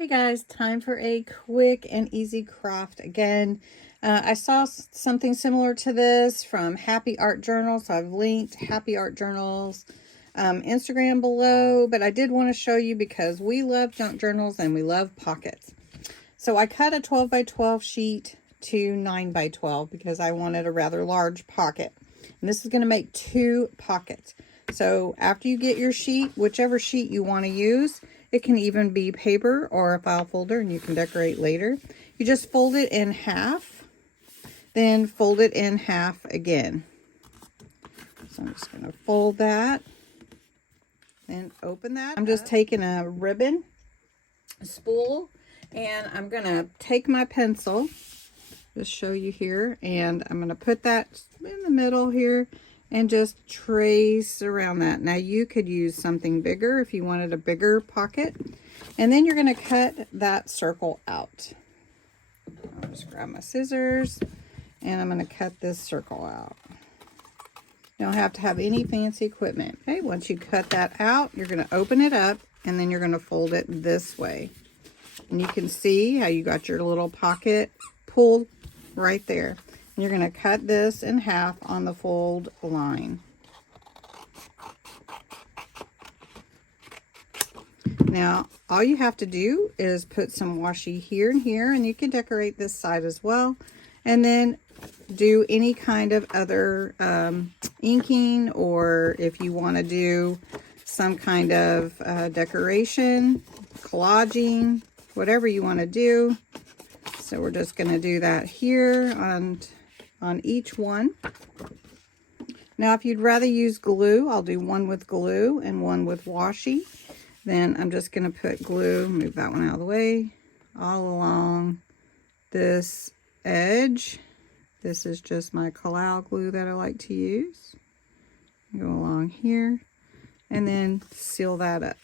Hey guys, time for a quick and easy craft again. I saw something similar to this from Happy Art Journal, so I've linked Happy Art Journal's Instagram below, but I did want to show you because we love junk journals and we love pockets. So I cut a 12 by 12 sheet to 9 by 12 because I wanted a rather large pocket. And this is going to make 2 pockets. So after you get your sheet, whichever sheet you want to use, it can even be paper or a file folder and you can decorate later. You just fold it in half, then fold it in half again. So I'm just going to fold that and open that. I'm just taking a ribbon, a spool, and I'm going to take my pencil, just show you here, and I'm going to put that in the middle here and just trace around that. Now you could use something bigger if you wanted a bigger pocket. And then you're going to cut that circle out. I'll just grab my scissors and I'm going to cut this circle out. You don't have to have any fancy equipment. Okay, once you cut that out, you're going to open it up and then you're going to fold it this way. And you can see how you got your little pocket pulled right there. You're going to cut this in half on the fold line. Now, all you have to do is put some washi here and here, and you can decorate this side as well. And then do any kind of other inking, or if you want to do some kind of decoration, collaging, whatever you want to do. So we're just going to do that here on each one. Now, if you'd rather use glue, I'll do one with glue and one with washi. Then I'm just going to put glue, move that one out of the way, all along this edge. This is just my Collal glue that I like to use. Go along here and then seal that up.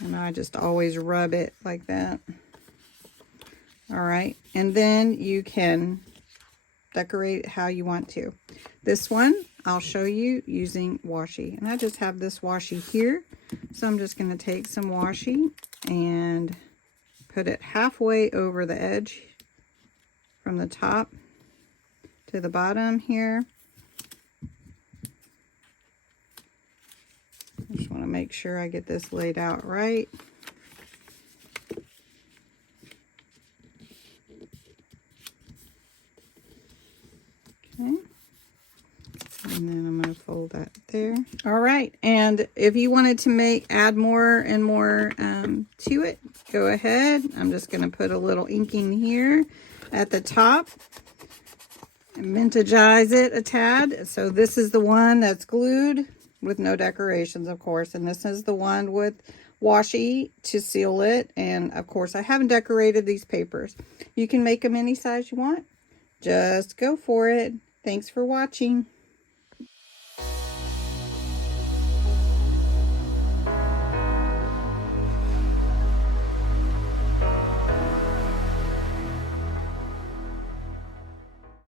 And I just always rub it like that. All right, and then you can decorate how you want to. This one I'll show you using washi, and I just have this washi here, so I'm just going to take some washi and put it halfway over the edge from the top to the bottom here. I just want to make sure I get this laid out right. Okay. And then I'm going to fold that there. All right. And if you wanted to add more and more to it, go ahead. I'm just going to put a little inking here at the top and vintagize it a tad. So this is the one that's glued with no decorations, of course, and this is the one with washi to seal it. And of course, I haven't decorated these papers. You can make them any size you want. Just go for it. Thanks for watching.